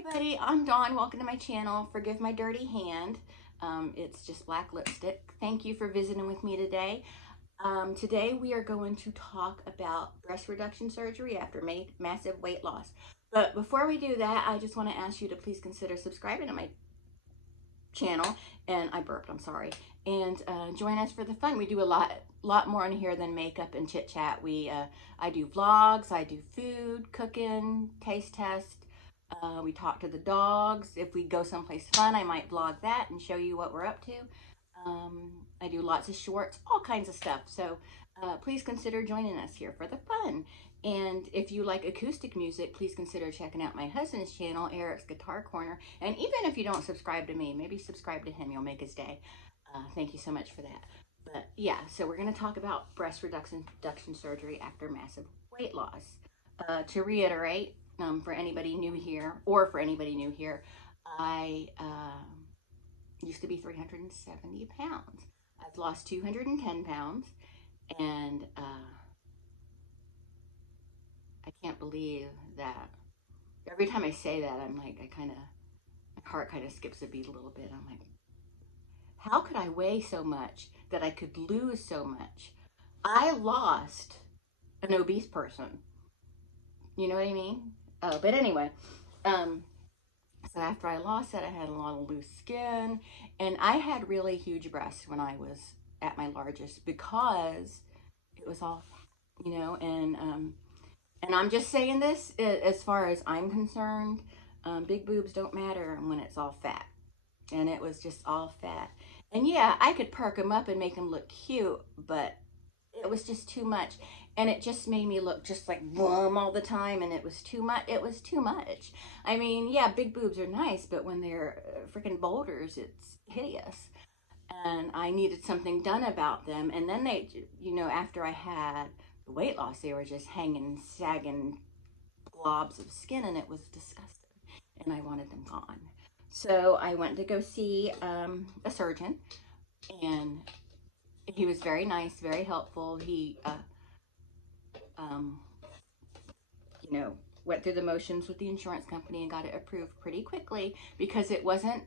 everybody, I'm Dawn. Welcome to my channel. Forgive my dirty hand. It's just black lipstick. Thank you for visiting with me today. Today we are going to talk about breast reduction surgery after massive weight loss. But before we do that, I just want to ask you to please consider subscribing to my channel. And I burped, I'm sorry. And join us for the fun. We do a lot more on here than makeup and chit chat. I do vlogs, I do food, cooking, taste test. We talk to the dogs. If we go someplace fun, I might vlog that and show you what we're up to. I do lots of shorts, all kinds of stuff. So please consider joining us here for the fun. And if you like acoustic music, please consider checking out my husband's channel, Eric's Guitar Corner. And even if you don't subscribe to me, maybe subscribe to him. You'll make his day. Thank you so much for that. But yeah, so we're going to talk about breast reduction surgery after massive weight loss. To reiterate, for anybody new here, I used to be 370 pounds. I've lost 210 pounds, and I can't believe that. Every time I say that, I'm like, my heart kind of skips a beat a little bit. I'm like, how could I weigh so much that I could lose so much? I lost an obese person. You know what I mean? But anyway, so after I lost it, I had a lot of loose skin, and I had really huge breasts when I was at my largest because it was all fat, and I'm just saying this as far as I'm concerned. Big boobs don't matter when it's all fat, and it was just all fat. And yeah, I could perk them up and make them look cute, but it was just too much, and it just made me look just like boom all the time, and it was too much. I mean, yeah, big boobs are nice, but when they're freaking boulders, it's hideous. And I needed something done about them. And then they, after I had the weight loss, they were just hanging, sagging globs of skin, and it was disgusting, and I wanted them gone. So I went to go see a surgeon, and he was very nice, very helpful. He, went through the motions with the insurance company and got it approved pretty quickly because it wasn't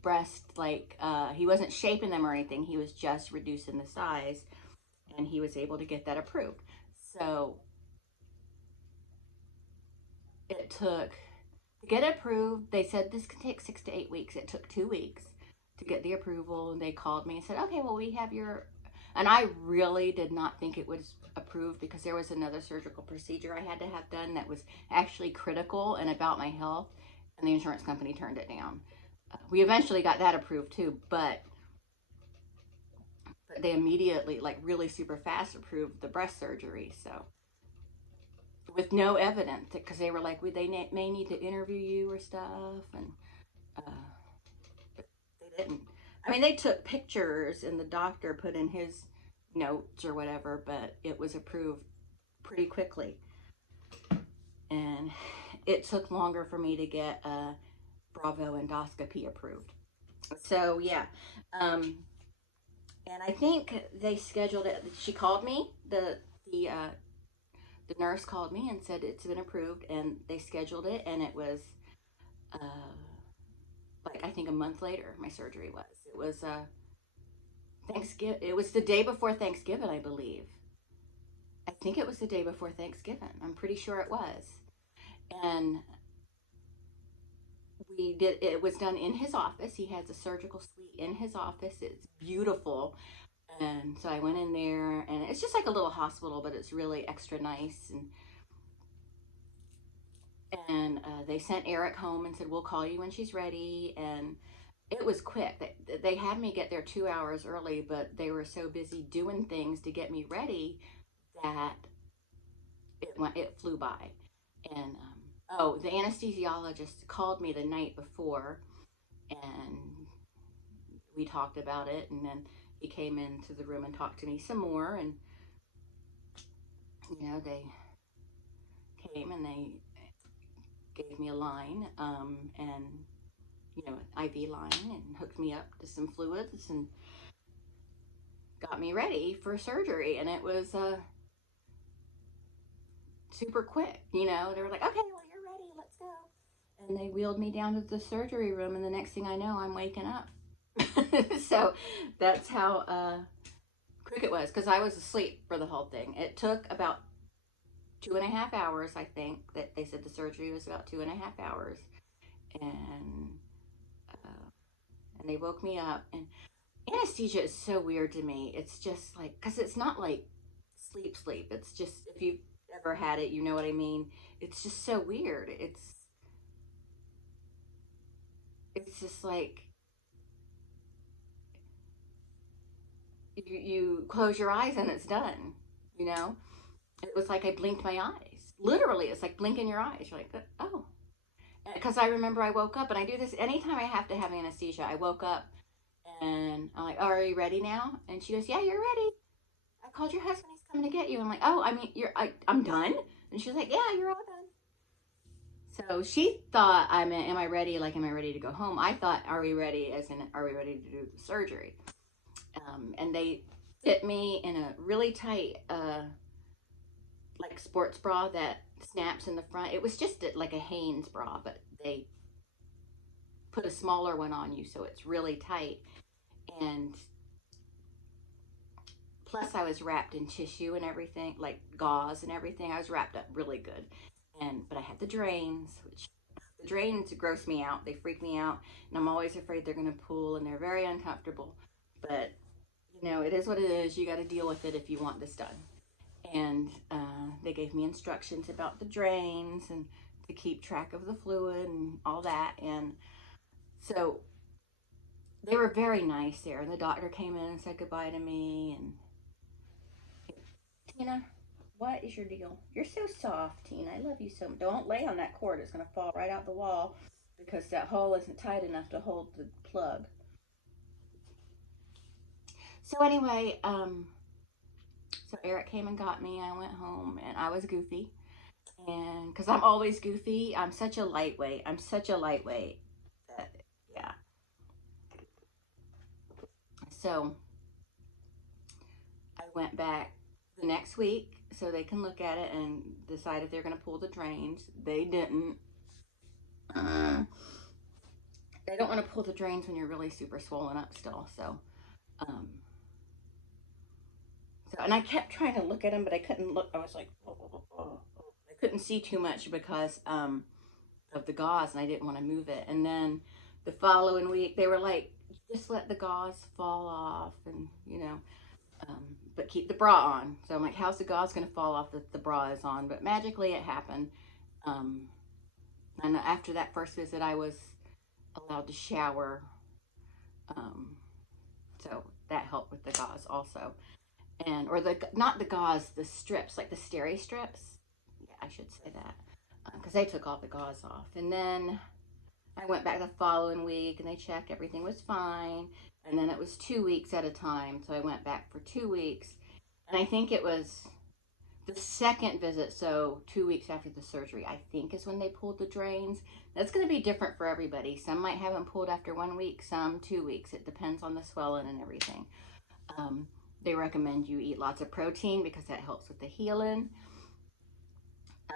breast, like, he wasn't shaping them or anything. He was just reducing the size, and he was able to get that approved. So it took, to get approved, they said this could take 6 to 8 weeks. It took 2 weeks to get the approval, and they called me and said, okay, well, we have your, and I really did not think it was approved because there was another surgical procedure I had to have done that was actually critical and about my health, and the insurance company turned it down. We eventually got that approved too, but they immediately, like really super fast, approved the breast surgery. So with no evidence, because they were like, they may need to interview you or stuff, and they didn't. I mean, they took pictures and the doctor put in his notes or whatever, but it was approved pretty quickly. And it took longer for me to get a Bravo endoscopy approved. So yeah, and I think they scheduled it. She called me. The nurse called me and said it's been approved, and they scheduled it, and it was like, I think a month later my surgery was. It was Thanksgiving. It was the day before Thanksgiving, I believe. I think it was the day before Thanksgiving. I'm pretty sure it was. And it was done in his office. He has a surgical suite in his office. It's beautiful. And so I went in there, and it's just like a little hospital, but it's really extra nice. And they sent Eric home and said, we'll call you when she's ready. And it was quick. They had me get there 2 hours early, but they were so busy doing things to get me ready that it flew by. And oh, the anesthesiologist called me the night before, and we talked about it, and then he came into the room and talked to me some more, and they came and they gave me a line, and an IV line, and hooked me up to some fluids and got me ready for surgery. And it was super quick. They were like, okay, well, you're ready, let's go. And they wheeled me down to the surgery room, and the next thing I know, I'm waking up. So that's how quick it was, because I was asleep for the whole thing. It took about 2.5 hours, I think, that they said the surgery was about 2.5 hours. And and they woke me up. And anesthesia is so weird to me. It's just like, because it's not like sleep. It's just, if you've ever had it, you know what I mean. It's just so weird. It's just like you close your eyes and it's done, you know. It was like I blinked my eyes. Literally, it's like blinking your eyes. You're like, oh. Because I remember I woke up, and I do this anytime I have to have anesthesia. I woke up and I'm like, oh, are you ready now? And she goes, yeah, you're ready. I called your husband. He's coming to get you. I'm like, oh, I mean, I'm done. And she's like, yeah, you're all done. So she thought I meant, am I ready? Like, am I ready to go home? I thought, are we ready? As in, are we ready to do the surgery? And they fit me in a really tight, like sports bra that snaps in the front. It was just like a Hanes bra, but they put a smaller one on you, so it's really tight. And plus I was wrapped in tissue and everything, like gauze and everything. I was wrapped up really good. But I had the drains, which the drains gross me out. They freak me out, and I'm always afraid they're going to pull, and they're very uncomfortable. But you know, it is what it is. You got to deal with it if you want this done. And they gave me instructions about the drains and to keep track of the fluid and all that. And so they were very nice there. And the doctor came in and said goodbye to me. And Tina, what is your deal? You're so soft, Tina. I love you so much. Don't lay on that cord. It's going to fall right out the wall because that hole isn't tight enough to hold the plug. So anyway, so Eric came and got me. I went home, and I was goofy. And because I'm always goofy, I'm such a lightweight. That, yeah. So I went back the next week so they can look at it and decide if they're going to pull the drains. They didn't. They don't want to pull the drains when you're really super swollen up still. Um, and I kept trying to look at them, but I couldn't look. I was like, I couldn't see too much because of the gauze, and I didn't want to move it. And then the following week, they were like, just let the gauze fall off, and you know, but keep the bra on. So I'm like, how's the gauze going to fall off if the bra is on? But magically, it happened. And after that first visit, I was allowed to shower. So that helped with the gauze also. Or not the gauze, the strips, like the steri strips. Yeah, I should say that. Because they took all the gauze off. And then I went back the following week and they checked, everything was fine. And then it was 2 weeks at a time. So I went back for 2 weeks. And I think it was the second visit, so 2 weeks after the surgery, I think is when they pulled the drains. That's going to be different for everybody. Some might have them pulled after 1 week, some 2 weeks. It depends on the swelling and everything. They recommend you eat lots of protein because that helps with the healing.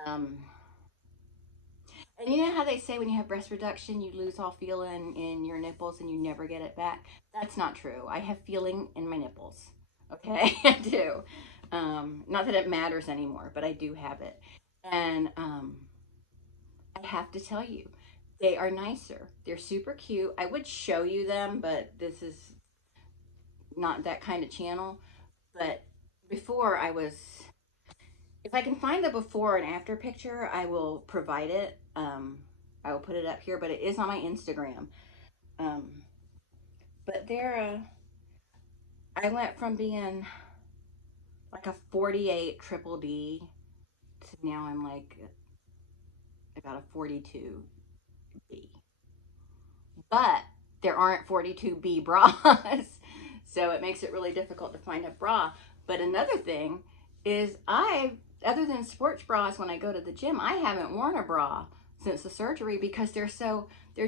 And you know how they say when you have breast reduction, you lose all feeling in your nipples and you never get it back? That's not true. I have feeling in my nipples. Okay, I do. Not that it matters anymore, but I do have it. And I have to tell you, they are nicer. They're super cute. I would show you them, but this is not that kind of channel. But before I was, if I can find the before and after picture, I will provide it. I will put it up here, but it is on my Instagram. But I went from being like a 48 triple D to now I'm like about a 42 B. But there aren't 42B bras. So it makes it really difficult to find a bra. But another thing is other than sports bras when I go to the gym, I haven't worn a bra since the surgery because they're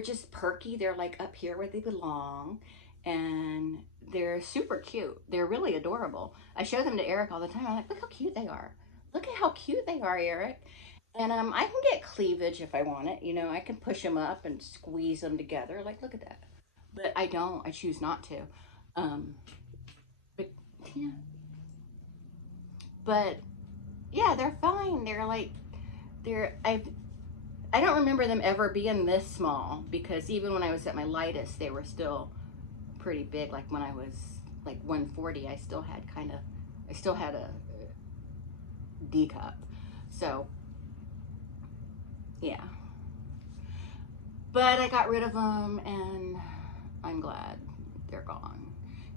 just perky. They're like up here where they belong. And they're super cute. They're really adorable. I show them to Eric all the time. I'm like, look how cute they are. Look at how cute they are, Eric. And I can get cleavage if I want it. You know, I can push them up and squeeze them together. Like, look at that. But I don't. I choose not to. Um, but yeah, but yeah, they're fine. They're like I don't remember them ever being this small because even when I was at my lightest, they were still pretty big. Like when I was like 140, I still had a D cup. So yeah, but I got rid of them and I'm glad they're gone.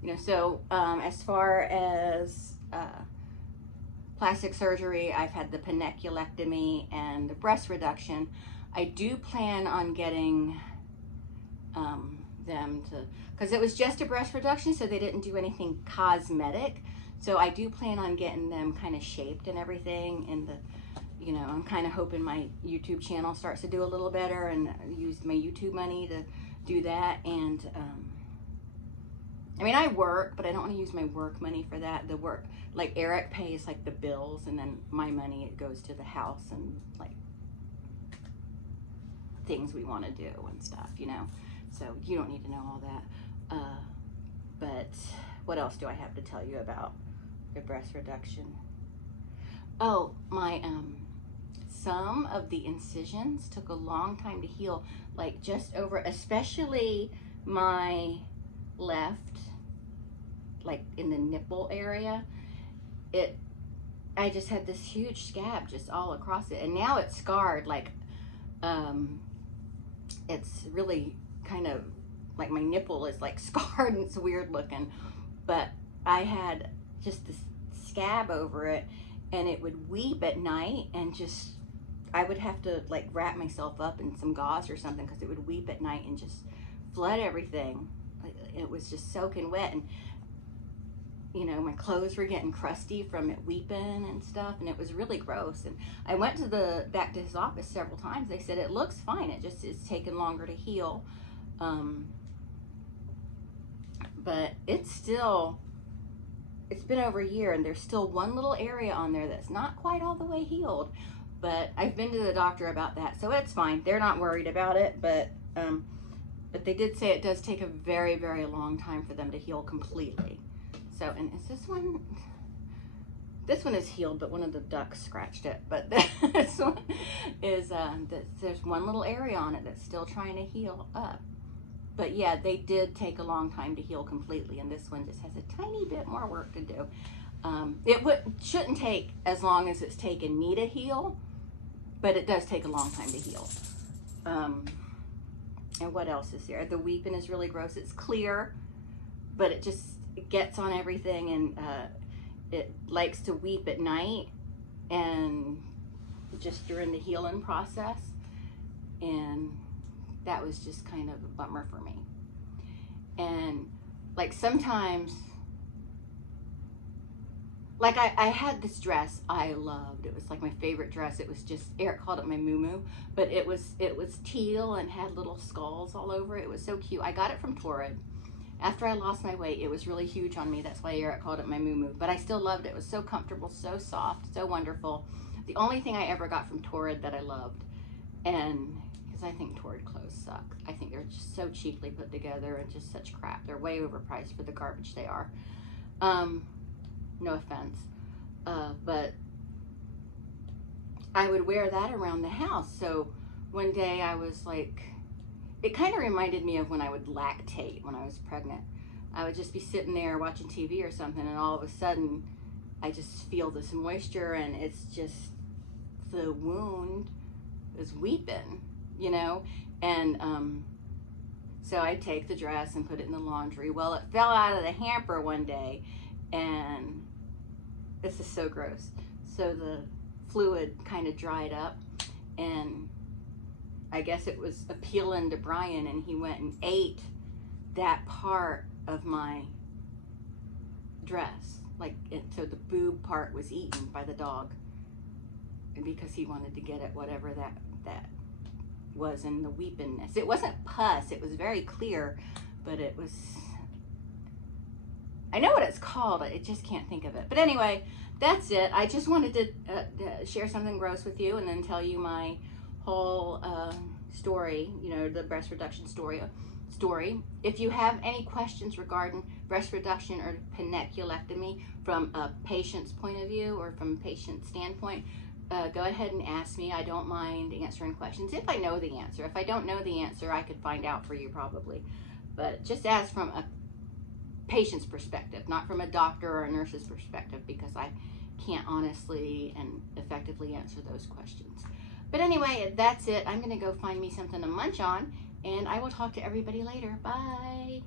You know, so as far as plastic surgery, I've had the peniculectomy and the breast reduction. I do plan on getting them to, because it was just a breast reduction, so they didn't do anything cosmetic. So I do plan on getting them kind of shaped and everything. And you know, I'm kind of hoping my YouTube channel starts to do a little better and use my YouTube money to do that. And I mean, I work, but I don't want to use my work money for that. The work, like Eric pays like the bills, and then my money, it goes to the house and like things we want to do and stuff, you know. So you don't need to know all that. But what else do I have to tell you about the breast reduction? Oh, my some of the incisions took a long time to heal, like just over, especially my left, like in the nipple area. I just had this huge scab just all across it, and now it's scarred. Like it's really kind of like my nipple is like scarred and it's weird looking, but I had just this scab over it, and it would weep at night, and just I would have to like wrap myself up in some gauze or something because it would weep at night and just flood everything. It was just soaking wet, and you know, my clothes were getting crusty from it weeping and stuff, and it was really gross. And I went to back to his office several times. They said it looks fine, it just is taking longer to heal. But it's been over a year, and there's still one little area on there that's not quite all the way healed. But I've been to the doctor about that, so it's fine. They're not worried about it, but they did say it does take a very, very long time for them to heal completely. So, and is this one is healed, but one of the ducks scratched it. But this one is, there's one little area on it that's still trying to heal up. But yeah, they did take a long time to heal completely, and this one just has a tiny bit more work to do. It shouldn't take as long as it's taken me to heal, but it does take a long time to heal. And what else is there? The weeping is really gross. It's clear, but it gets on everything, and it likes to weep at night and just during the healing process. And that was just kind of a bummer for me. And like sometimes, like I had this dress I loved. It was like my favorite dress. It was just, Eric called it my moo-moo, but it was teal and had little skulls all over it. It was so cute. I got it from Torrid. After I lost my weight, it was really huge on me. That's why Eric called it my moo-moo. But I still loved it. It was so comfortable, so soft, so wonderful. The only thing I ever got from Torrid that I loved, and because I think Torrid clothes suck. I think they're just so cheaply put together and just such crap. They're way overpriced for the garbage they are. No offense. But I would wear that around the house. So one day I was like, it kind of reminded me of when I would lactate when I was pregnant. I would just be sitting there watching TV or something, and all of a sudden I just feel this moisture, and it's just, the wound is weeping, you know? And so I take the dress and put it in the laundry. Well, it fell out of the hamper one day, and this is so gross. So the fluid kind of dried up, and I guess it was appealing to Brian, and he went and ate that part of my dress. So the boob part was eaten by the dog, and because he wanted to get at whatever that was in the weepiness. It wasn't pus, it was very clear, but it was I know what it's called. I just can't think of it. But anyway, that's it. I just wanted to share something gross with you and then tell you my whole story, you know, the breast reduction story. If you have any questions regarding breast reduction or peniculectomy from a patient's point of view or from a patient standpoint, go ahead and ask me. I don't mind answering questions if I know the answer. If I don't know the answer, I could find out for you probably. But just ask from a patient's perspective, not from a doctor or a nurse's perspective, because I can't honestly and effectively answer those questions. But anyway, that's it. I'm going to go find me something to munch on, and I will talk to everybody later. Bye.